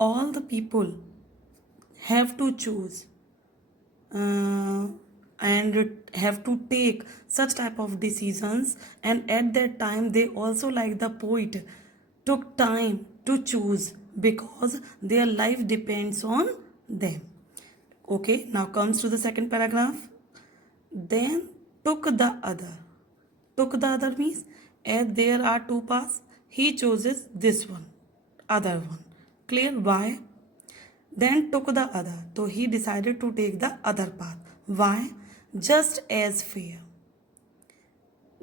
all the people have to choose uh, and have to take such type of decisions, and at that time they also, like the poet, took time to choose because their life depends on them. Okay, now comes to the second paragraph. Then took the other. Took the other means, as there are two paths, he chooses this one, other one. Clear? Why? Then took the other. So he decided to take the other path. Why? Just as fair.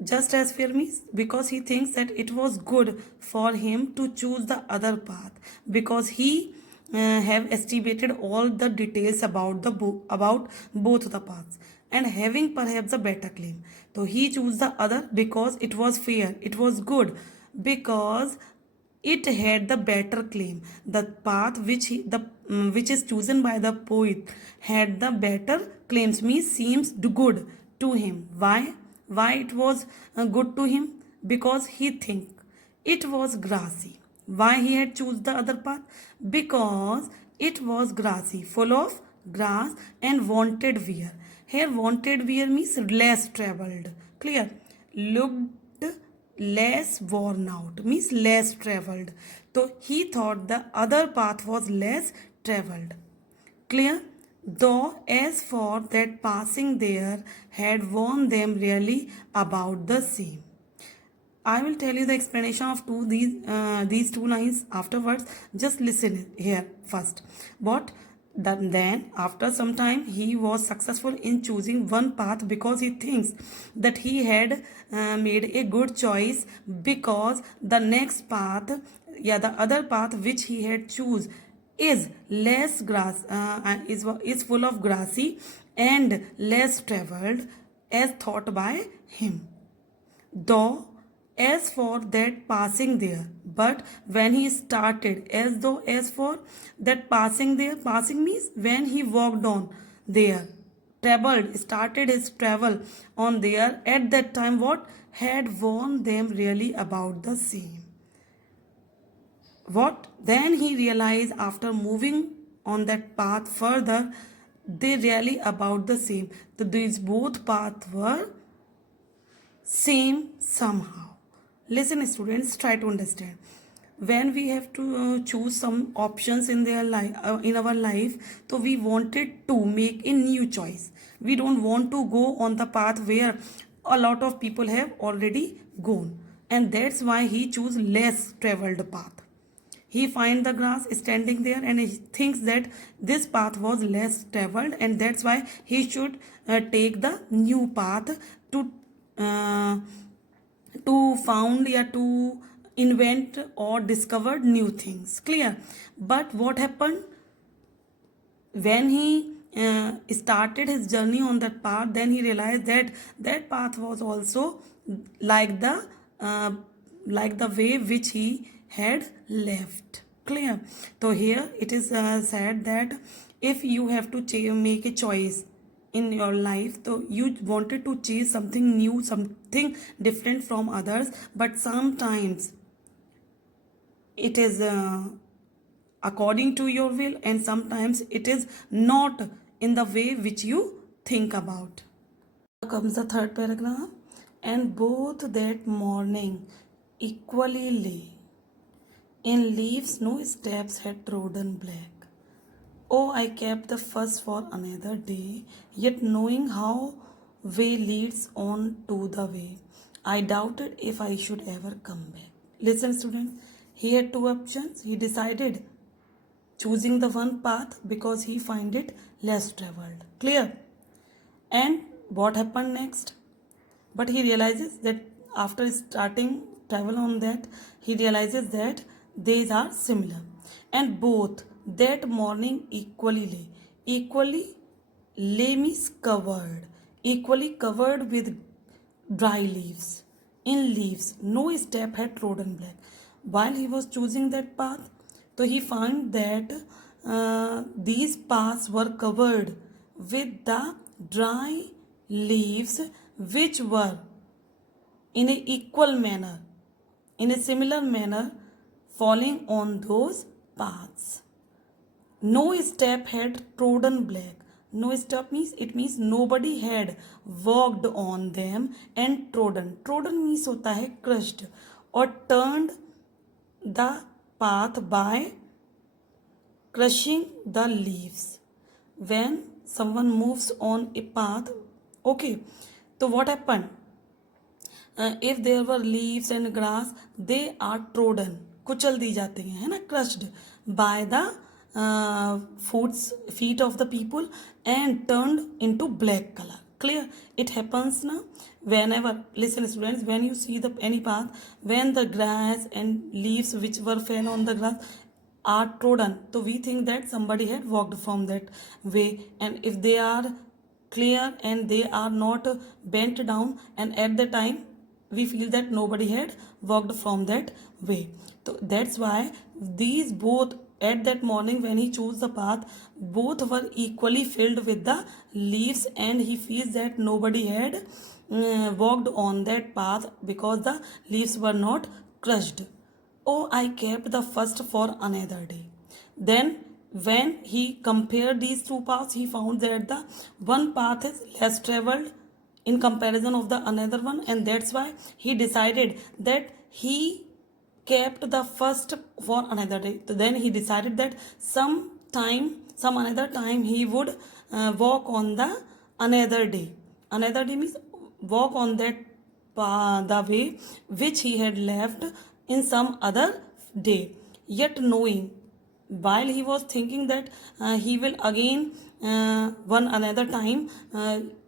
Just as fair means because he thinks that it was good for him to choose the other path, because he have estimated all the details about about both the paths, and having perhaps a better claim. So he chose the other because it was fair, it was good, because it had the better claim. The path which is chosen by the poet had the better claims, means seems good to him. Why it was good to him? Because he think it was grassy. Why he had choose the other path? Because it was grassy, full of grass, and wanted wear. Here wanted wear means less traveled. Clear? Looked less worn out means less traveled. So he thought the other path was less traveled. Clear? Though as for that passing there had warned them really about the same. I will tell you the explanation of these two lines afterwards. Just listen here first. What? Then after some time he was successful in choosing one path because he thinks that he had made a good choice, because the next path, the other path which he had choose is less grass, is full of grassy and less traveled as thought by him. Though as for that passing there, but when he started, as for that passing there, passing means when he walked on there, traveled, started his travel on there, at that time what had warned them really about the same. What? Then he realized after moving on that path further, they really about the same. So these both paths were same somehow. Listen, students, try to understand. When we have to choose some options in their life, in our life, so we wanted to make a new choice. We don't want to go on the path where a lot of people have already gone, and that's why he choose less traveled path. He finds the grass standing there and he thinks that this path was less traveled, and that's why he should take the new path to uh, found, to invent or discover new things. Clear? But what happened when he started his journey on that path? Then he realized that that path was also like the uh, like the way which he had left. Clear? So here it is said that if you have to make a choice in your life, so you wanted to chase something new, something different from others, but sometimes it is according to your will, and sometimes it is not in the way which you think about. Now comes the third paragraph. And both that morning equally lay in leaves no steps had trodden black. Oh, I kept the first for another day, yet knowing how way leads on to the way, I doubted if I should ever come back. Listen, students, he had two options. He decided choosing the one path because he find it less traveled. Clear? And what happened next? But he realizes that after starting travel on that, he realizes that these are similar, and both that morning equally means covered, equally covered with dry leaves. In leaves, no step had trodden black. While he was choosing that path, so he found that these paths were covered with the dry leaves, which were in a equal manner, in a similar manner, falling on those paths. No step had trodden black. No step means it means nobody had walked on them and trodden. Trodden means होता है crushed or turned the path by crushing the leaves. When someone moves on a path, okay, so what happened? If there were leaves and grass, they are trodden, कुचल दी जाती हैं, है ना, crushed by the feet of the people and turned into black color. Clear? It happens now whenever, listen students, when you see the any path, when the grass and leaves which were fell on the grass are trodden, so we think that somebody had walked from that way. And if they are clear and they are not bent down, and at the time we feel that nobody had walked from that way. So that's why these both, at that morning when he chose the path, both were equally filled with the leaves, and he feels that nobody had walked on that path because the leaves were not crushed. Oh, I kept the first for another day. Then when he compared these two paths, he found that the one path is less traveled in comparison of the another one, and that's why he decided that he kept the first for another day. So then he decided that some another time he would walk on the another day. Another day means walk on that the way which he had left in some other day. Yet knowing, while he was thinking that he will again one another time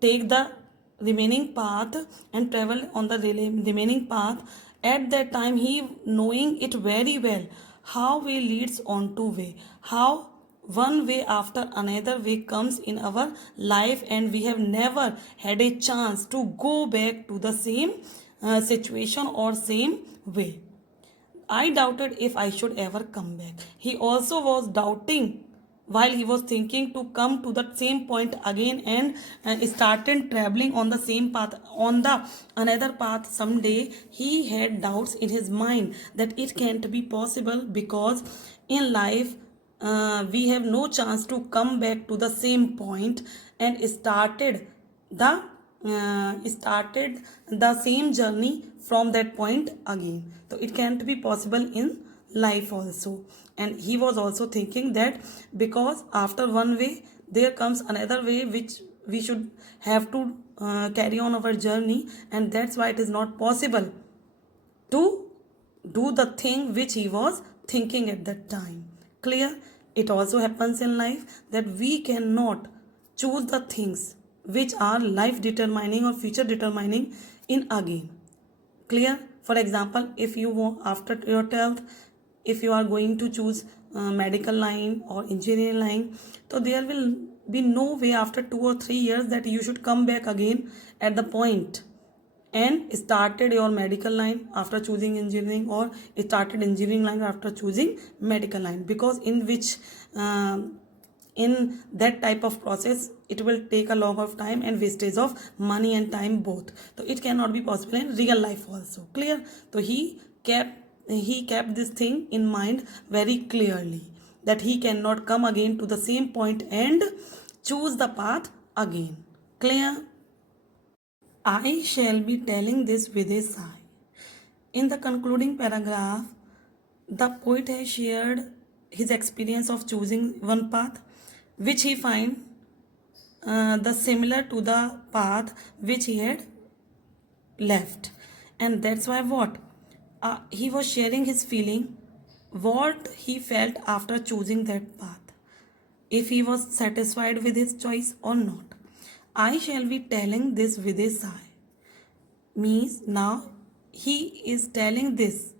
take the remaining path and travel on the remaining path, at that time he knowing it very well how way leads on to way, how one way after another way comes in our life, and we have never had a chance to go back to the same situation or same way. I doubted if I should ever come back. He also was doubting while he was thinking to come to that same point again and started traveling on the same path, on the another path someday. He had doubts in his mind that it can't be possible, because in life we have no chance to come back to the same point and started the same journey from that point again. So it can't be possible in life also. And he was also thinking that because after one way there comes another way which we should have to carry on our journey, and that's why it is not possible to do the thing which he was thinking at that time. Clear? It also happens in life that we cannot choose the things which are life determining or future determining in again. Clear? For example, if you want after your 12th, if you are going to choose medical line or engineering line, so there will be no way after 2 or 3 years that you should come back again at the point and started your medical line after choosing engineering, or started engineering line after choosing medical line, because in which in that type of process it will take a lot of time and wastage of money and time both. So it cannot be possible in real life also. Clear? So he kept this thing in mind very clearly, that he cannot come again to the same point and choose the path again. Clear? I shall be telling this with a sigh. In the concluding paragraph, the poet has shared his experience of choosing one path, which he find the similar to the path which he had left, and that's why what he was sharing his feeling, what he felt after choosing that path, if he was satisfied with his choice or not. I shall be telling this with a sigh means now he is telling this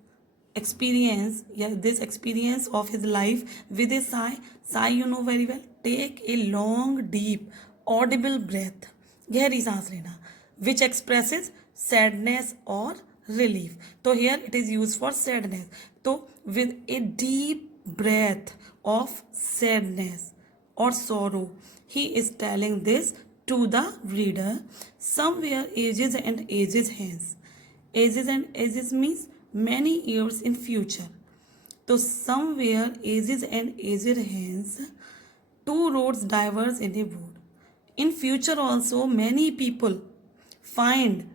experience, yeah, this experience of his life with a sigh. Sigh, you know very well, take a long deep audible breath, गहरी सांस लेना, which expresses sadness or relief. So here it is used for sadness. So with a deep breath of sadness or sorrow, he is telling this to the reader. Somewhere ages and ages hence. Ages and ages means many years in future. So somewhere ages and aged hens, two roads diverge in a wood. In future also many people find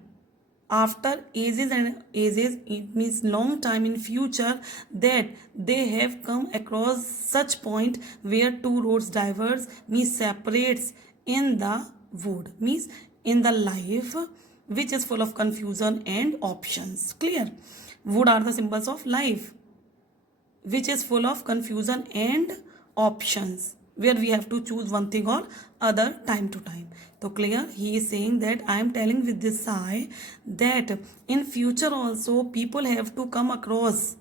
after ages and ages, it means long time in future, that they have come across such point where two roads diverge, means separates in the wood, means in the life which is full of confusion and options. Clear? Wood are the symbols of life which is full of confusion and options, where we have to choose one thing or other time to time. So clear, he is saying that I am telling with this sigh that in future also people have to come across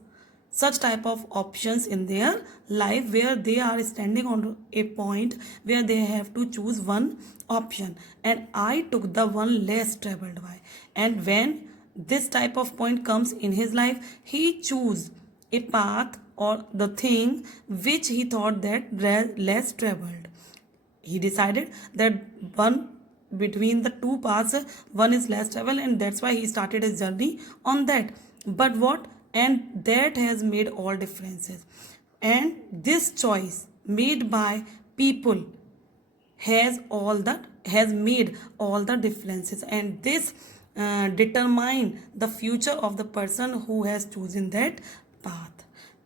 such type of options in their life, where they are standing on a point where they have to choose one option, and I took the one less traveled by. And when this type of point comes in his life, he choose a path or the thing which he thought that less traveled. He decided that one between the two paths, one is less travel, and that's why he started his journey on that. But what? And that has made all differences. And this choice made by people has made all the differences, and this determine the future of the person who has chosen that path.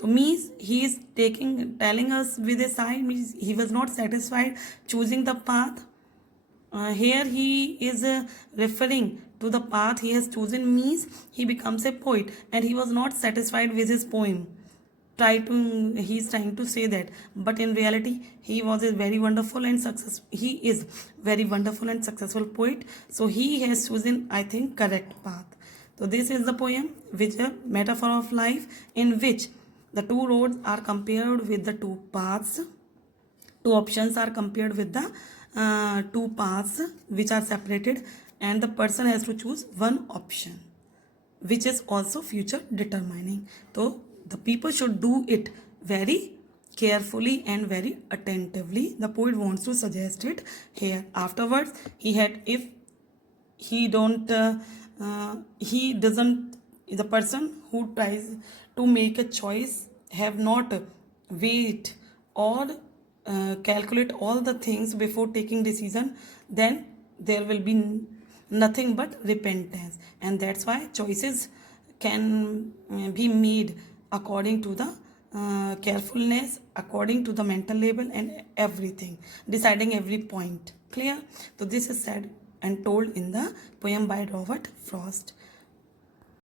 So means he is telling us with a sigh, means he was not satisfied choosing the path. Here he is referring to the path he has chosen, means he becomes a poet and he was not satisfied with his poem. He's trying to say that, but in reality he was a very wonderful and he is very wonderful and successful poet, so he has chosen, I think, correct path. So this is the poem, which is a metaphor of life, in which the two roads are compared with the two paths, two options are compared with the two paths which are separated, and the person has to choose one option which is also future determining. So the people should do it very carefully and very attentively. The poet wants to suggest it here. Afterwards he had, if he don't he doesn't, the person who tries to make a choice have not wait or calculate all the things before taking decision, then there will be nothing but repentance. And that's why choices can be made according to the carefulness, according to the mental level and everything, deciding every point. Clear? So this is said and told in the poem by Robert Frost.